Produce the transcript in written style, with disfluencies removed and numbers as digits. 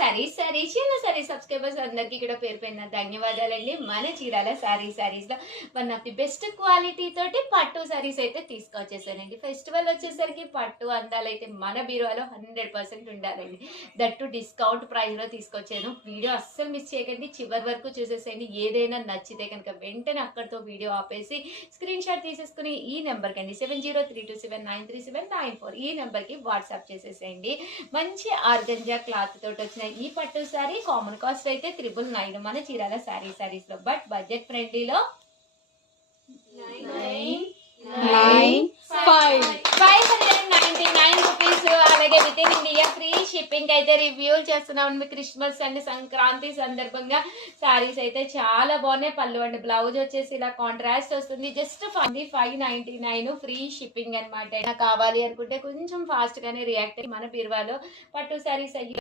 Sorry subscribers అందరికి కూడా పేరు పైన ధన్యవాదాలండి. మన చీరాల సారీస్ లో one of the best quality తోటి పట్టు సారీస్ అయితే తీసుకొచ్చేసానండి. ఫెస్టివల్ వచ్చేసరికి పట్టు అందాలైతే మన బీరువాలో 100% ఉండాలండి. దట్టు డిస్కౌంట్ ప్రైస్ లో తీసుకొచ్చాను. వీడియో అస్సలు మిస్ చేయకండి, చివరి వరకు చూసేసేయండి. ఏదైనా నచ్చితే కనుక వెంటనే అక్కడితో వీడియో ఆపేసి స్క్రీన్ షాట్ తీసేసుకుని ఈ నెంబర్ కండి 7032793794 ఈ నెంబర్ కి వాట్సాప్ చేసేసేయండి. మంచి ఆర్గంజా క్లాత్ తోటి వచ్చిన ఈ పట్టు సారీ కామన్ కాస్ట్ అయితే 999 మన చీరాల సారీస్ లో. బట్ బడ్జెట్ ఫ్రెండ్లీలో 599 రూపీస్. అలాగే within India free shipping అయితే రివ్యూలు చేస్తున్నాం. క్రిస్మస్ అండ్ సంక్రాంతి సందర్భంగా సారీస్ అయితే చాలా బాగున్నాయి. పళ్ళు అండ్ బ్లౌజ్ వచ్చేసి ఇలా కాంట్రాస్ట్ వస్తుంది. జస్ట్ 599 ఫ్రీ షిప్పింగ్ అనమాట. కావాలి అనుకుంటే కొంచెం ఫాస్ట్ గానే రియాక్ట్ మన బీరువాలో పట్టు సారీస్